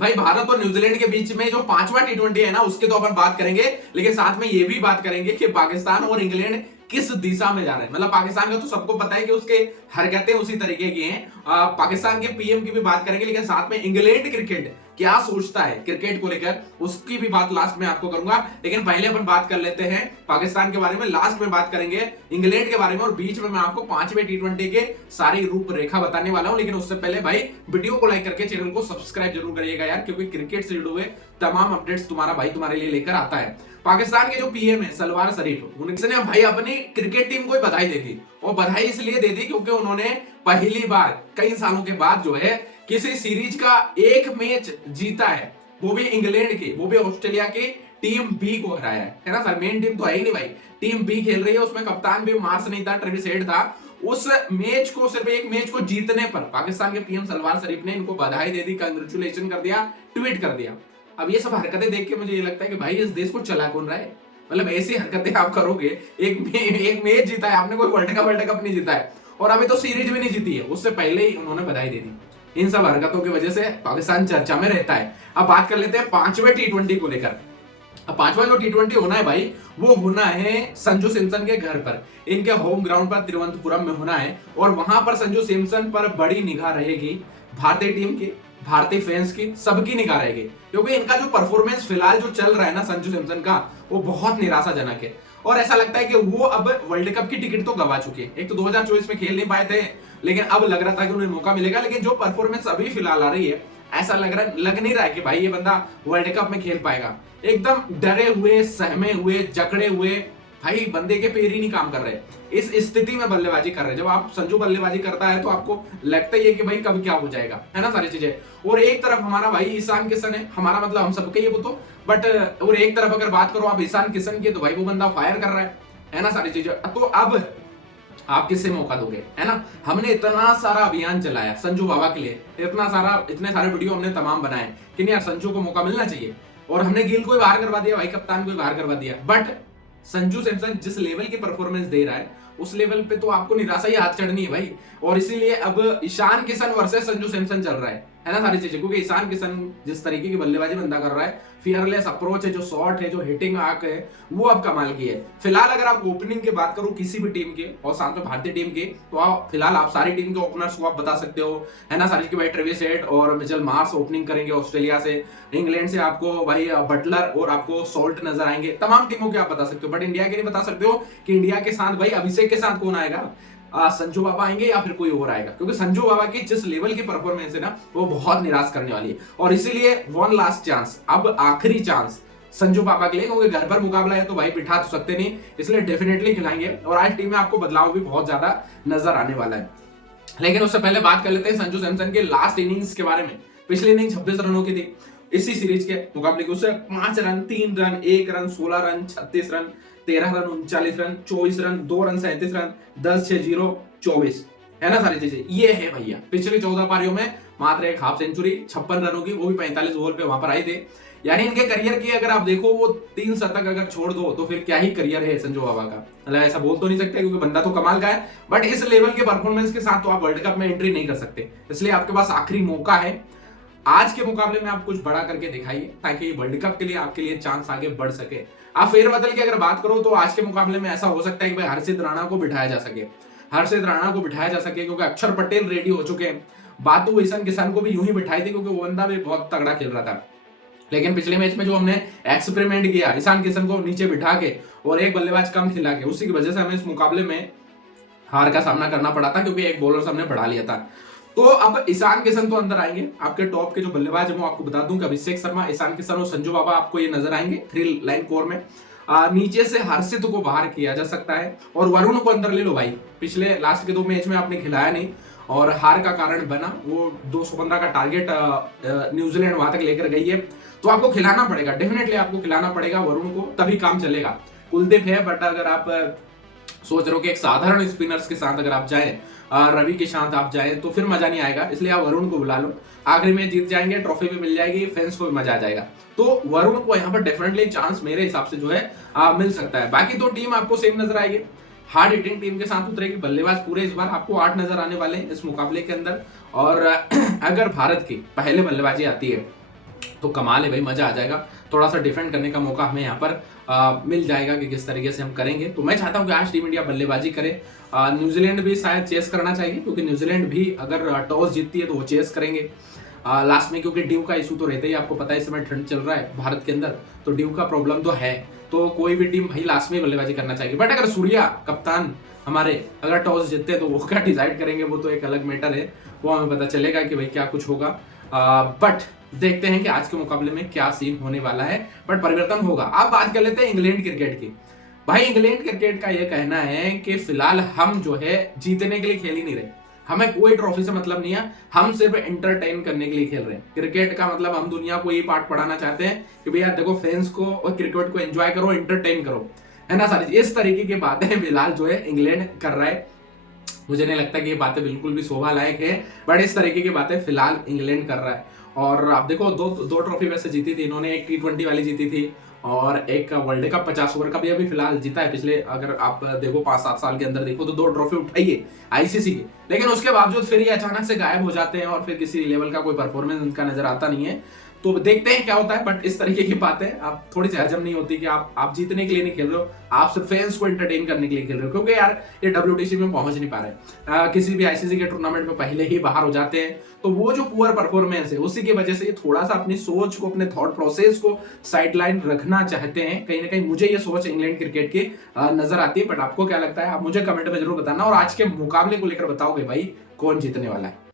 भाई भारत और न्यूजीलैंड के बीच में जो 5वां टी20 है ना, उसके तो अपन बात करेंगे, लेकिन साथ में ये भी बात करेंगे कि पाकिस्तान और इंग्लैंड किस दिशा में जा रहे हैं। मतलब पाकिस्तान का तो सबको पता है कि उसके हरकतें उसी तरीके की हैं। पाकिस्तान के पीएम की भी बात करेंगे, लेकिन साथ में इंग्लैंड क्रिकेट क्या सोचता है क्रिकेट को लेकर, उसकी भी बात लास्ट में आपको करूंगा। लेकिन पहले अपन बात कर लेते हैं पाकिस्तान के बारे में, लास्ट में बात करेंगे इंग्लैंड के बारे में, और बीच में मैं आपको 5वें टी20 के सारी रूपरेखा बताने वाला हूं। लेकिन उससे पहले भाई वीडियो को लाइक करके चैनल को सब्सक्राइब जरूर करिएगा यार, क्योंकि क्रिकेट से जुड़े हुए तमाम अपडेट्स तुम्हारा भाई तुम्हारे लिए लेकर आता है। पाकिस्तान के जो पीएम है शहबाज शरीफ, उन्होंने भाई अपनी क्रिकेट टीम को बधाई दे दी, और बधाई इसलिए दे दी क्योंकि उन्होंने पहली बार कई सालों के बाद जो है किसी सीरीज का एक मैच जीता है, वो भी इंग्लैंड के, वो भी ऑस्ट्रेलिया के टीम बी को हराया है ना सर। मेन टीम तो है ही नहीं भाई, टीम बी खेल रही है, उसमें कप्तान भी मार्स नहीं था, ट्रेविस हेड था। उस मैच को, सिर्फ एक मैच को जीतने पर पाकिस्तान के पीएम शहबाज शरीफ ने इनको बधाई दे दी, कांग्रेचुलेशन कर दिया, ट्वीट कर दिया। अब ये सब हरकतें देख के मुझे ये लगता है कि भाई इस देश को चला कौन रहा है। मतलब ऐसी हरकतें आप करोगे, एक मैच जीता है आपने, कोई वर्ल्ड कप नहीं जीता है, और अभी तो सीरीज भी नहीं जीती है, उससे पहले ही उन्होंने बधाई दे दी। इन सब हरकतों की वजह से पाकिस्तान चर्चा में रहता है। अब बात कर लेते हैं 5वें टी20 को लेकर। अब 5वां जो टी20 होना है भाई, वो होना है संजू सैमसन के घर पर, इनके होम ग्राउंड पर तिरुवनंतपुरम में होना है। और वहां पर संजू सैमसन पर बड़ी निगाह रहेगी, भारतीय टीम की, भारतीय फैंस की, सबकी निगाह रहेगी, क्योंकि इनका जो परफॉर्मेंस फिलहाल जो चल रहा है ना संजू सैमसन का, वो बहुत निराशाजनक है। और ऐसा लगता है कि वो अब वर्ल्ड कप की टिकट तो गवा चुके हैं। एक तो 2024 में खेल नहीं पाए थे, लेकिन अब लग रहा था कि उन्हें मौका मिलेगा। लेकिन जो परफॉर्मेंस अभी फिलहाल आ रही है, ऐसा लग नहीं रहा है कि भाई ये बंदा वर्ल्ड कप में खेल पाएगा। एकदम डरे हुए, सहमे हुए, जकड़े हुए, भाई बंदे के पैर ही नहीं काम कर रहे। इस स्थिति में बल्लेबाजी कर रहे हैं। जब आप संजू बल्लेबाजी करता है तो आपको लगता ही है कि भाई कब क्या हो जाएगा, है ना, सारी चीजें। और एक तरफ हमारा भाई ईशान किशन है, हमारा मतलब हम सबके ये तो, बट और एक तरफ अगर बात करो आप ईशान किशन की, तो भाई वो बंदा फायर कर रहा है ना, सारी चीजें। तो अब आप किससे मौका दोगे, है ना। हमने इतना सारा अभियान चलाया संजू बाबा के लिए, इतने सारे वीडियो हमने तमाम बनाए कि नहीं यार संजू को मौका मिलना चाहिए, और हमने गिल को ही बाहर करवा दिया, भाई कप्तान को ही बाहर करवा दिया। बट संजू सैमसन जिस लेवल की परफॉर्मेंस दे रहा है, उस लेवल पे तो आपको निराशा ही हाथ चढ़नी है भाई। और इसीलिए अब ईशान किशन वर्सेस संजू सैमसन चल रहा है ना, सारी चीजें। क्योंकि ईशान किशन जिस तरीके की बल्लेबाजी बंदा कर रहा है, फियरलेस अप्रोच है, जो शॉट है, जो हिटिंग आर्क है, वो अब कमाल की है। फिलहाल अगर आप ओपनिंग की बात करो किसी भी टीम के, और साथ में भारतीय टीम के, तो फिलहाल आप सारी टीम के ओपनर्स को आप बता सकते हो, है ना, सारी की भाई ट्रेविस हेड और मिचेल मार्श ओपनिंग करेंगे ऑस्ट्रेलिया से। इंग्लैंड से आपको भाई बटलर और आपको सॉल्ट नजर आएंगे। तमाम टीमों के आप बता सकते हो, बट इंडिया के नहीं बता सकते हो कि इंडिया के साथ भाई अभिषेक के साथ कौन आएगा, संजू बाबा आएंगे या फिर कोई और आएगा। क्योंकि संजू बाबा की जिस लेवल की परफॉर्मेंस है ना, वो बहुत निराश करने वाली है। और इसीलिए वन लास्ट चांस, अब आखिरी चांस संजू बाबा के लिए, क्योंकि घर पर मुकाबला है तो भाई बिठा तो सकते नहीं, इसलिए डेफिनेटली खिलाएंगे। और आज टीम में आपको बदलाव भी बहुत ज्यादा नजर आने वाला है। लेकिन उससे पहले बात कर लेते हैं संजू सैमसन के लास्ट इनिंग्स के बारे में। पिछली इनिंग 26 रनों की थी इसी सीरीज के मुकाबले की, उससे 5 run, 3 run, 1 run, 16 run, 36 run, 13 run, 39 run, 24 run, 2 run, 37 run, 10-6-0, 24, है ना, सारी चीजें। ये है भैया पिछली 14 पारियों में मात्र एक हाफ सेंचुरी, 56 रनों की, वो भी 45 ओवर पे वहां पर आए थे। यानी इनके करियर की अगर आप देखो, वो 3 शतक अगर छोड़ दो तो फिर क्या ही करियर है संजू बाबा का। मतलब ऐसा बोल तो नहीं सकते, क्योंकि बंदा तो कमाल का है, बट इस लेवल के परफॉर्मेंस के साथ तो आप वर्ल्ड कप में एंट्री नहीं कर सकते। इसलिए आपके पास आखिरी मौका है, आज के मुकाबले में आप कुछ बड़ा करके दिखाइए, ताकि वर्ल्ड कप के लिए आपके लिए चांस आगे बढ़ सके। आप फेरबदल की अगर बात करो तो आज के मुकाबले में ऐसा हो सकता है कि भाई हर्षित राणा को बिठाया जा सके, क्योंकि अक्षर पटेल रेडी हो चुके हैं। बातू ईशान किशन को भी यूं ही बिठाई थी, क्योंकि वो बंदा भी बहुत तगड़ा खेल रहा था। लेकिन पिछले मैच में जो हमने एक्सपेरिमेंट किया, ईशान किशन को नीचे बिठा के और एक बल्लेबाज कम खिला के, उसी की वजह से हमें इस मुकाबले में हार का सामना करना पड़ा था, क्योंकि एक बॉलर से हमने बढ़ा लिया था। तो अब ईशान किशन तो अंदर आएंगे। आपके टॉप के जो बल्लेबाज है वो आपको बता दूं कि अभिषेक शर्मा, ईशान किशन और संजू बाबा आपको ये नजर आएंगे 3 लाइन कोर में। नीचे से हर्षित को बाहर किया जा सकता है, और वरुण को अंदर ले लो भाई। पिछले लास्ट के 2 मैच में आपने खिलाया नहीं और हार का कारण बना। वो 215 का टारगेट न्यूजीलैंड वहां तक लेकर गई है, तो आपको खिलाना पड़ेगा, डेफिनेटली आपको खिलाना पड़ेगा वरुण को, तभी काम चलेगा। कुलदीप है, बट अगर आप सोच रहे हो कि एक साधारण स्पिनर्स के साथ अगर आप जाएं, रवि के साथ आप जाएं, तो फिर मजा नहीं आएगा। इसलिए आप वरुण को बुला लो, आखिरी में जीत जाएंगे, ट्रॉफी भी मिल जाएगी, फैंस को भी मजा आ जाएगा। तो वरुण को यहाँ पर डेफिनेटली चांस मेरे हिसाब से जो है मिल सकता है। बाकी तो टीम आपको सेम नजर आएगी, हार्ड हिटिंग टीम के साथ उतरेगी। बल्लेबाज पूरे इस बार आपको 8 नजर आने वाले हैं इस मुकाबले के अंदर। और अगर भारत की पहले बल्लेबाजी आती है तो कमाल है भाई, मजा आ जाएगा। थोड़ा सा डिफेंड करने का मौका हमें यहाँ पर मिल जाएगा कि किस तरीके से हम करेंगे। तो मैं चाहता हूँ कि आज टीम इंडिया बल्लेबाजी करे। न्यूजीलैंड भी शायद चेस करना चाहिए, क्योंकि न्यूजीलैंड भी अगर टॉस जीतती है तो वो चेस करेंगे लास्ट में, क्योंकि ड्यू का इशू तो रहता ही, आपको पता है इस समय ठंड चल रहा है भारत के अंदर, तो ड्यू का प्रॉब्लम तो है। तो कोई भी टीम भाई लास्ट में बल्लेबाजी करना चाहिए। बट अगर सूर्या कप्तान हमारे अगर टॉस जीतते हैं तो वो क्या डिसाइड करेंगे वो तो एक अलग मैटर है, वो हमें पता चलेगा कि भाई क्या कुछ होगा। बट देखते हैं कि आज के मुकाबले में क्या सीन होने वाला है, बट परिवर्तन होगा। अब बात कर लेते हैं इंग्लैंड क्रिकेट की। भाई इंग्लैंड क्रिकेट का यह कहना है कि फिलहाल हम जो है जीतने के लिए खेल ही नहीं रहे, हमें कोई ट्रॉफी से मतलब नहीं है, हम सिर्फ एंटरटेन करने के लिए खेल रहे हैं। क्रिकेट का मतलब हम दुनिया को ये पाठ पढ़ाना चाहते हैं कि भैया देखो फैंस को और क्रिकेट को एंजॉय करो, एंटरटेन करो, है ना सारी इस तरीके की बातें फिलहाल जो है इंग्लैंड कर रहा है। मुझे नहीं लगता कि ये बातें बिल्कुल भी शोभा लायक है, बट इस तरीके की बातें फिलहाल इंग्लैंड कर रहा है। और आप देखो दो ट्रॉफी वैसे जीती थी इन्होंने, एक T20 वाली जीती थी और एक वर्ल्ड कप 50 ओवर का भी अभी फिलहाल जीता है। पिछले अगर आप देखो 5-7 साल के अंदर देखो तो 2 ट्रॉफी उठाई है आईसीसी की, लेकिन उसके बावजूद फिर ये अचानक से गायब हो जाते हैं और फिर किसी लेवल का कोई परफॉर्मेंस इनका नजर आता नहीं है। तो देखते हैं क्या होता है, बट इस तरीके की बातें आप थोड़ी सी हजम नहीं होती कि आप जीतने के लिए नहीं खेल रहे हो, आप सिर्फ फैंस को एंटरटेन करने के लिए खेल रहे हो, क्योंकि यार ये WTC में पहुंच नहीं पा रहे, किसी भी आईसीसी के टूर्नामेंट में पहले ही बाहर हो जाते हैं। तो वो जो पुअर परफॉर्मेंस है उसी की वजह से ये थोड़ा सा अपनी सोच को, अपने थॉट प्रोसेस को साइडलाइन रखना चाहते हैं। कहीं ना कहीं मुझे ये सोच इंग्लैंड क्रिकेट की नजर आती है, बट आपको क्या लगता है आप मुझे कमेंट में जरूर बताना, और आज के मुकाबले को लेकर बताओगे भाई कौन जीतने वाला है।